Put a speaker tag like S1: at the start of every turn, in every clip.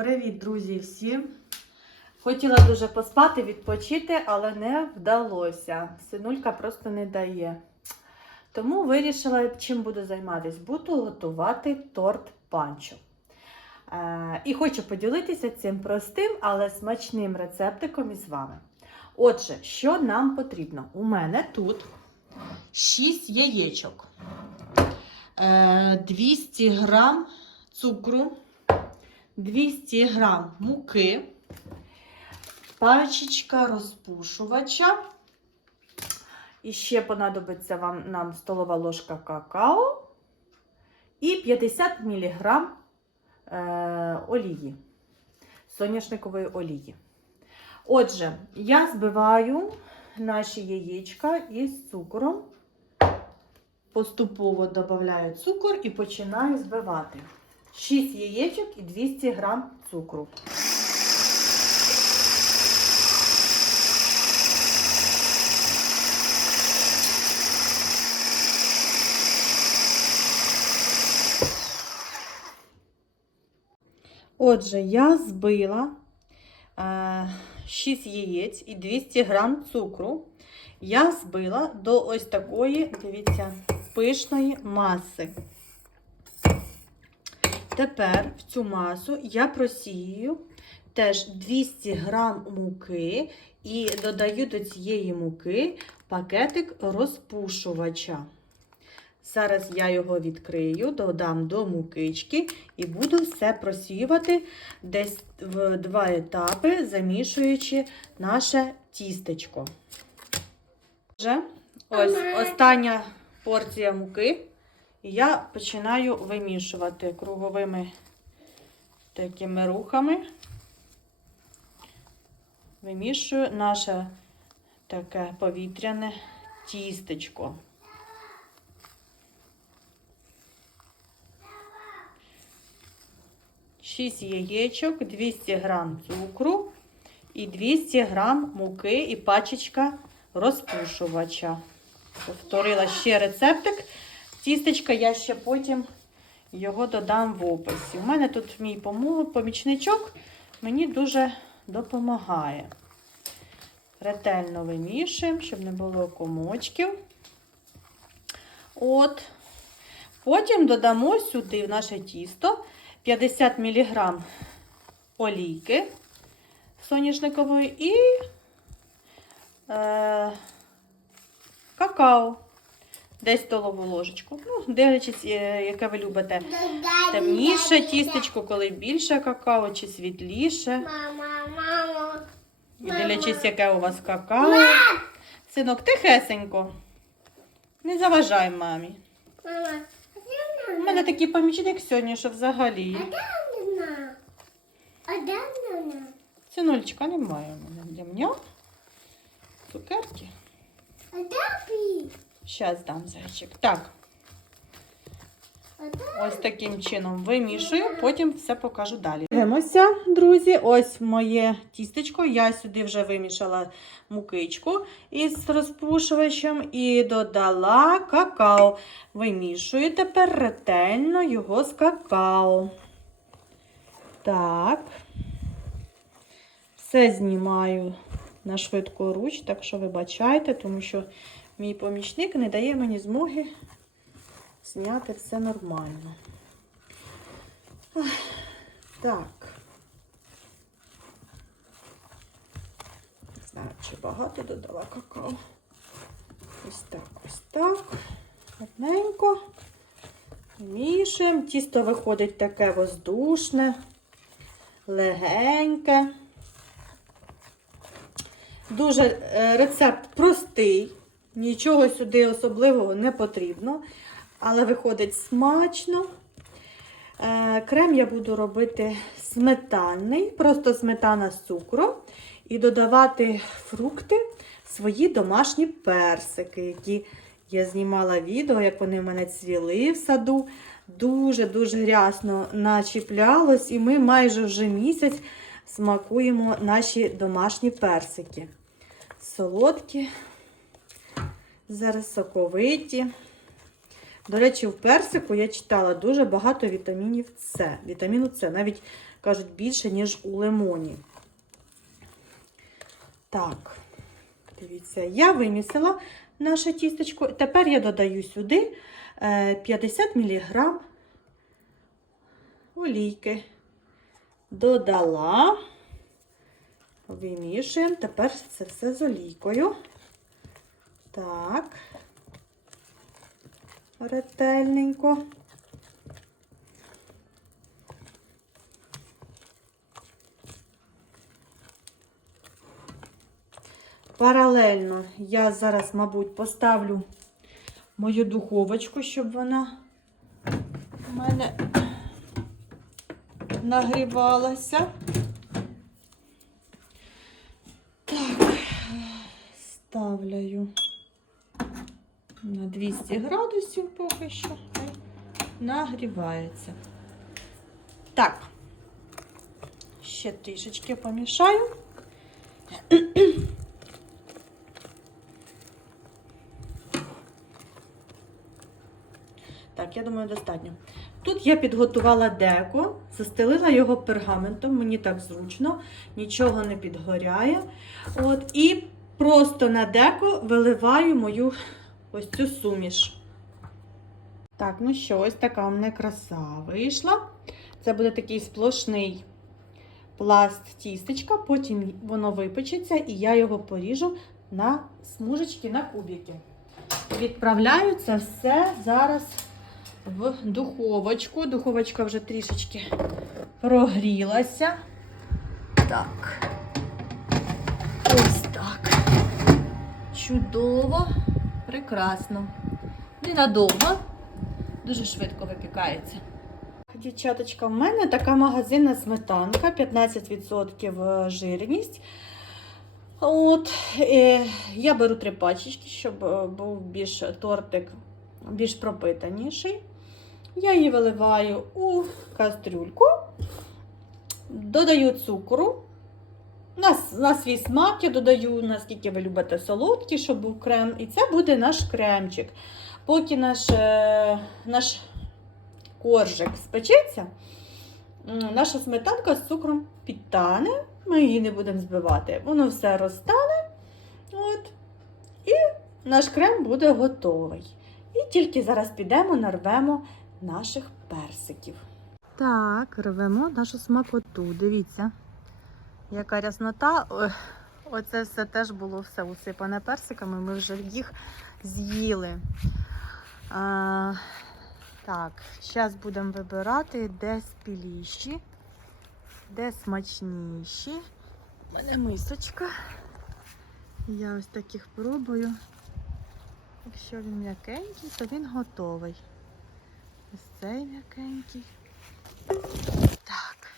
S1: Привіт, друзі, всім! Хотіла дуже поспати, відпочити, але не вдалося. Синулька просто не дає. Тому вирішила, чим буду займатися. Буду готувати торт панчо. Е, і хочу поділитися цим простим, але смачним рецептиком із вами. Отже, що нам потрібно? У мене тут 6 яєчок, е, 200 грам цукру. 200 грам муки, пачечка розпушувача. І ще понадобиться вам нам столова ложка какао і 50 мг е, олії, соняшникової олії. Отже, я збиваю наші яєчка із цукром, поступово додаю цукор і починаю збивати. 6 яєчок і 200 грам цукру. Отже, я збила е, 6 яєць і 200 грам цукру. Я збила до ось такої, дивіться, пишної маси. Тепер в цю масу я просію теж 200 грам муки і додаю до цієї муки пакетик розпушувача. Зараз я його відкрию, додам до мукички і буду все просіювати десь в два етапи, замішуючи наше тістечко. Ось остання порція муки. І я починаю вимішувати круговими такими рухами. Вимішую наше таке повітряне тістечко. Шість яєчок, 200 грам цукру і 200 грам муки і пачечка розпушувача. Повторила ще рецептик. Тістечка я ще потім його додам в описі. У мене тут мій помічничок мені дуже допомагає. Ретельно вимішуємо, щоб не було комочків. От. Потім додамо сюди в наше тісто 50 мг олійки соняшникової і е, какао. Десь столову ложечку. Ну, дивлячись, е, яке ви любите. Темніше тістечко, коли більше какао чи світліше.
S2: Мама, мама.
S1: І дивлячись, яке у вас какао. Синок, тихесенько. Не заважай мамі.
S2: Мама,
S1: У мене такий помічник сьогодні, що взагалі.
S2: А де вона? А де вона?
S1: Синульчика немає у мене. Для мене цукерки. Щас дам зайчик. Так, ось таким чином вимішую, потім все покажу далі. Дивимося, друзі, ось моє тістечко. Я сюди вже вимішала мукичку із розпушувачем і додала какао. Вимішую тепер ретельно його з какао. Так. Все знімаю на швидку руч, так що вибачайте, тому що мій помічник не дає мені змоги зняти все нормально. Так. Не знаю, чи багато додала какао. Ось так, ось так. Гарненько. Мішаємо. Тісто виходить таке воздушне, легеньке. Дуже е, рецепт простий, нічого сюди особливого не потрібно, але виходить смачно. Е, Крем я буду робити сметанний, просто сметана з цукром, і додавати фрукти, свої домашні персики, які я знімала відео, як вони в мене цвіли в саду. Дуже-дуже грязно начіплялось, і ми майже вже місяць смакуємо наші домашні персики. Солодкі, зараз соковиті. До речі, в персику я читала дуже багато вітамінів С. Вітаміну С. Навіть кажуть, більше, ніж у лимоні. Так, дивіться, я вимісила наше тістечко. Тепер я додаю сюди е, 50 мг олійки. Додала. Вимішуємо. Тепер це все з олійкою. Так. Ретельненько. Паралельно я зараз, мабуть, поставлю мою духовочку, щоб вона у мене нагрівалася. Так, ставляю на 200 градусів поки що. Нагрівається. Так, ще трішечки помішаю. Так, я думаю, достатньо. Тут я підготувала деко, застелила його пергаментом, мені так зручно, нічого не підгоряє. От, і просто на деко виливаю мою ось цю суміш. Так, ну що, ось така у мене краса вийшла. Це буде такий сплошний пласт тістечка, потім воно випечеться, і я його поріжу на смужечки, на кубики. Відправляю це все зараз в духовочку. Духовочка вже трішечки прогрілася. Так. Ось так. Чудово, прекрасно. Ненадовго, дуже швидко випікається. Дівчаточка, в мене така магазинна сметанка, 15% жирність. От, е, я беру три пачечки, щоб е, був більш тортик більш пропитаніший. Я її виливаю у кастрюльку, додаю цукру. На, на свій смак я додаю, наскільки ви любите солодкий, щоб був крем. І це буде наш кремчик. Поки наш, е, наш коржик спечеться, наша сметанка з цукром підтане. Ми її не будемо збивати. Воно все розтане. От, і наш крем буде готовий. І тільки зараз підемо, нарвемо наших персиків. Так, рвемо нашу смакоту. Дивіться, яка ряснота. Оце все теж було все усипане персиками. Ми вже їх з'їли. А, так, зараз будемо вибирати, де спіліші, де смачніші. У мене мисочка. Я ось таких пробую. Якщо він м'якенький, то він готовий. Ось цей м'якенький. Так.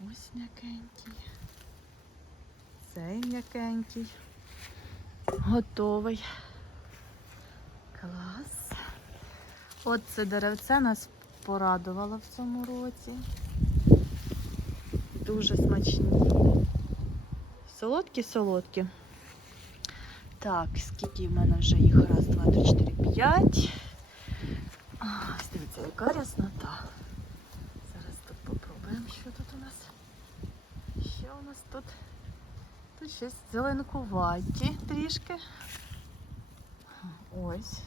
S1: Ось м'якенький. Цей м'якенький. Готовий. Клас. От це деревце нас порадувало в цьому році. Дуже смачні. Солодкі-солодкі. Так, скільки в мене вже їх? Раз, два, три, чотири, п'ять. Ось яка ряснота. Зараз тут попробуємо, що тут у нас. Що у нас тут? Щось зеленкуваті трішки. Ось.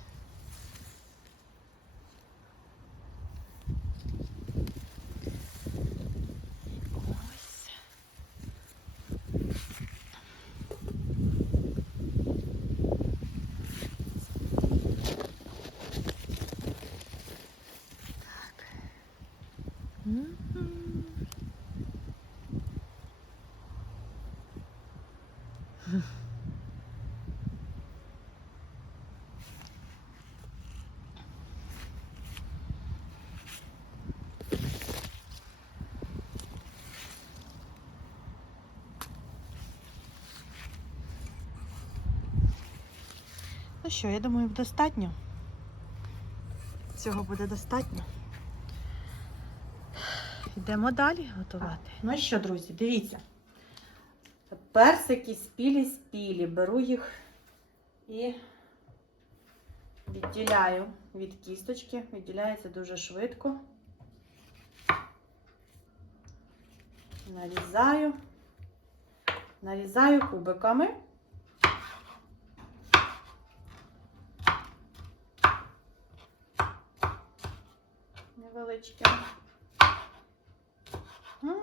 S1: Ну що, я думаю, достатньо. Цього буде достатньо. Йдемо далі готувати. Ну що, друзі, дивіться. Персики спілі спілі. Беру їх і відділяю від кісточки. Відділяється дуже швидко. Нарізаю. Нарізаю кубиками. Невеличкі. М,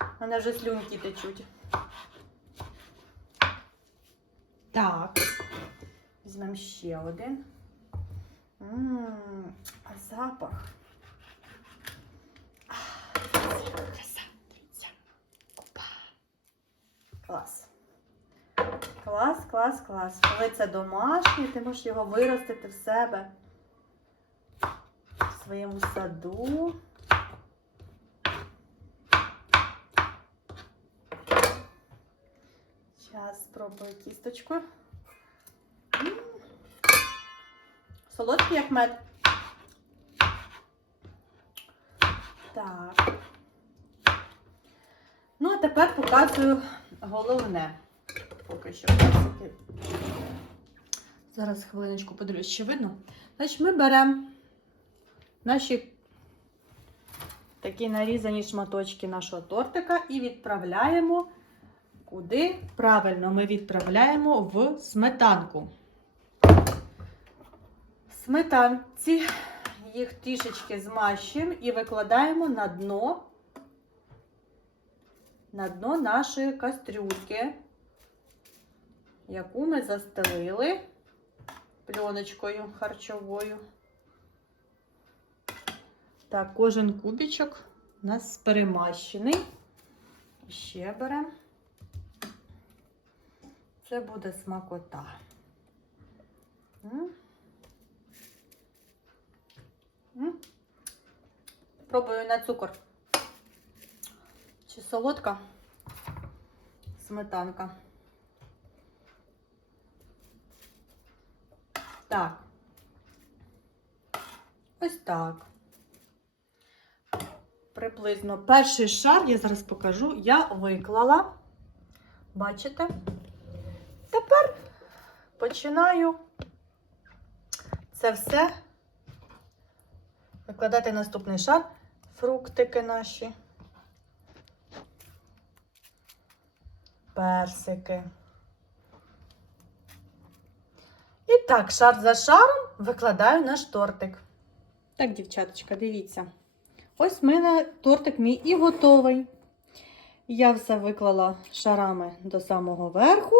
S1: У мене вже слюнки течуть. Так. Візьмемо ще один. М, А запах. Ах, дивіться. Опа. Клас. Клас, клас, клас. Коли це домашнє, ти можеш його виростити в себе своєму саду. Зараз спробую кісточку. М. Солодкий як. Так. Ну, а тепер показую головне. Поки що. Зараз хвилиночку подивлюсь, чи видно. Значить, ми беремо наші такі нарізані шматочки нашого тортика і відправляємо Куди? Правильно, ми відправляємо в сметанку. Сметанці їх трішечки змащуємо і викладаємо на дно, на дно нашої кастрюльки, яку ми застелили пленочкою харчовою. Так, кожен кубічок у нас перемащений. Ще беремо. Це буде смакота. Пробую на цукор. Чи солодка? Сметанка. Так. Ось так. Приблизно перший шар, я зараз покажу, я виклала. Бачите? Тепер починаю це все викладати наступний шар. Фруктики наші, персики. І так, шар за шаром викладаю наш тортик. Так, дівчаточка, дивіться. Ось в мене тортик мій і готовий. Я все виклала шарами до самого верху.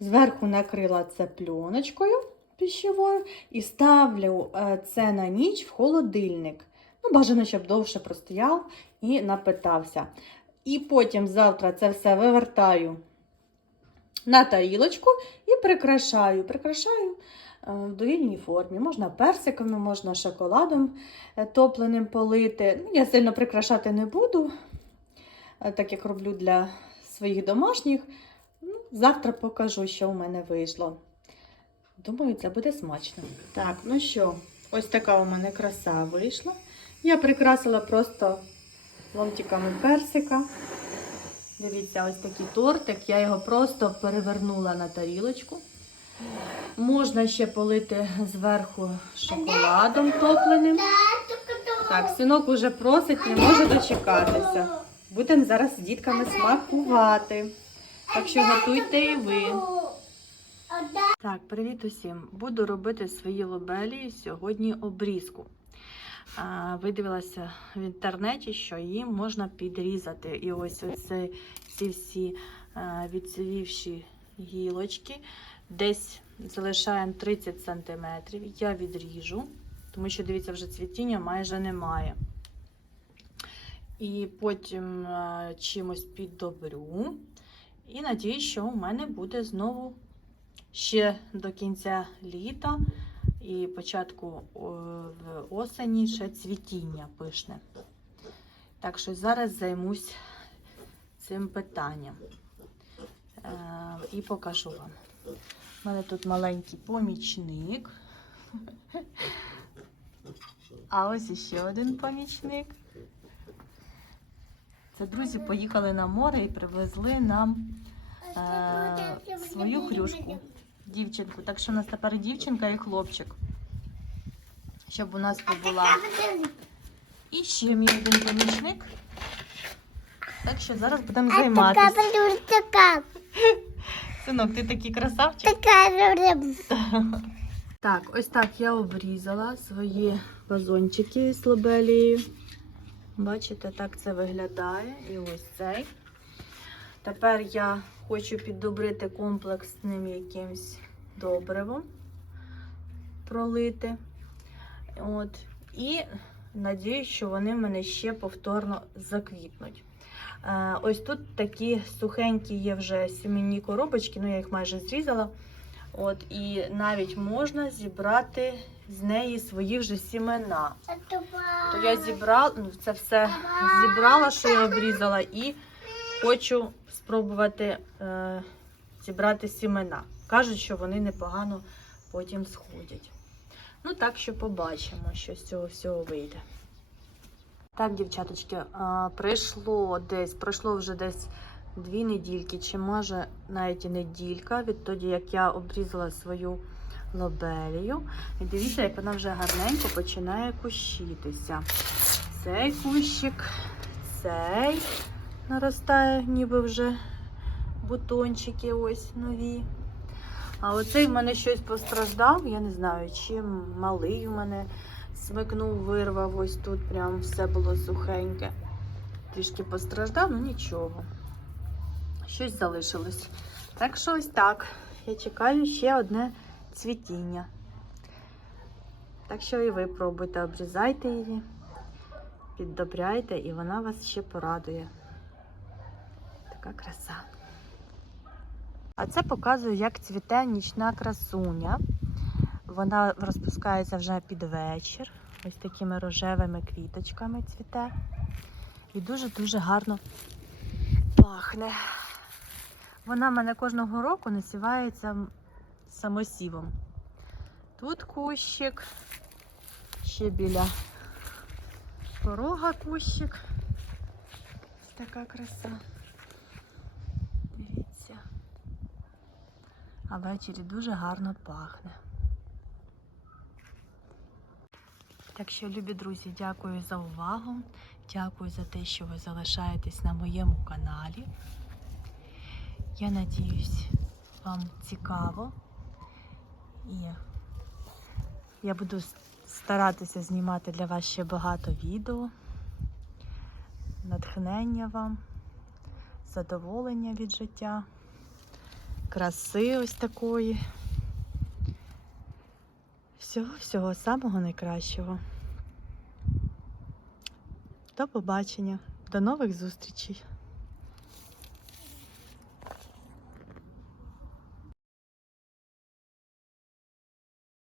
S1: Зверху накрила це пленочкою пищевою і ставлю е, це на ніч в холодильник. Ну, бажано, щоб довше простояв і напитався. І потім завтра це все вивертаю на тарілочку і прикрашаю. Прикрашаю в довільній формі. Можна персиками, можна шоколадом е, топленим полити. Ну, я сильно прикрашати не буду, е, так як роблю для своїх домашніх. Ну, завтра покажу, що у мене вийшло. Думаю, це буде смачно. Так, ну що, ось така у мене краса вийшла. Я прикрасила просто ломтиками персика. Дивіться, ось такий тортик. Я його просто перевернула на тарілочку. Можна ще полити зверху шоколадом топленим. Так, синок уже просить, не може дочекатися. Будемо зараз з дітками смакувати. Так що готуйте і ви. Так, привіт усім. Буду робити свої лобелі сьогодні обрізку. Видивилася в інтернеті, що її можна підрізати. І ось оце, ці всі відцвівші гілочки. Десь залишаємо 30 см. Я відріжу, тому що, дивіться, вже цвітіння майже немає. І потім чимось піддобрю. І надіюсь, що у мене буде знову ще до кінця літа і початку осені ще цвітіння пишне. Так що зараз займусь цим питанням е, і покажу вам. У мене тут маленький помічник. А ось іще один помічник. Це друзі поїхали на море і привезли нам е, свою хрюшку, дівчинку. Так що у нас тепер дівчинка і хлопчик. Щоб у нас тут була і ще мій один помічник. Так що зараз будемо займатися. Синок, ти такий красавчик.
S2: Така буду.
S1: Так, ось так я обрізала свої вазончики з лобелією. Бачите, так це виглядає. І ось цей. Тепер я хочу піддобрити комплексним якимсь добривом, пролити. От. І надіюсь, що вони в мене ще повторно заквітнуть. Ось тут такі сухенькі є вже сімейні коробочки, ну я їх майже зрізала. От, і навіть можна зібрати з неї свої вже сімена. То я зібрала, ну це все зібрала, що я обрізала, і хочу спробувати е, зібрати сімена. Кажуть, що вони непогано потім сходять. Ну, так що побачимо, що з цього всього вийде. Так, дівчаточки, прийшло десь, пройшло вже десь дві недільки, чи може навіть і неділька, відтоді як я обрізала свою лобелію. І дивіться, як вона вже гарненько починає кущитися. Цей кущик, цей наростає, ніби вже бутончики ось нові. А оцей в мене щось постраждав, я не знаю, чи малий у мене смикнув, вирвав ось тут, прям все було сухеньке. Трішки постраждав, ну нічого. Щось залишилось. Так що ось так. Я чекаю ще одне цвітіння. Так що і ви пробуйте, обрізайте її, піддобряйте, і вона вас ще порадує. Така краса. А це показує, як цвіте нічна красуня. Вона розпускається вже під вечір. Ось такими рожевими квіточками цвіте. І дуже-дуже гарно пахне. Вона в мене кожного року насівається самосівом. Тут кущик, ще біля порога кущик. Ось така краса. Дивіться. А ввечері дуже гарно пахне. Так що, любі друзі, дякую за увагу. Дякую за те, що ви залишаєтесь на моєму каналі. Я надіюсь, вам цікаво. І я буду старатися знімати для вас ще багато відео. Натхнення вам, задоволення від життя, краси ось такої. Всього-всього самого найкращого. До побачення, до нових зустрічей!